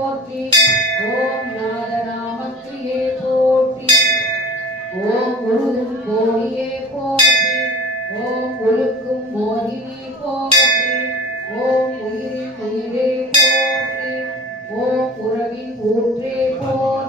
போற்றி. ஓம் நாதநாமத்தியே போற்றி. ஓம் உருதும் கோடியே போற்றி. ஓம் ஒழுக்கும் மோகினி போற்றி. ஓம் உயிரின் உயிரே போற்றி. ஓம் உறவின் ஊற்றே போற்றி.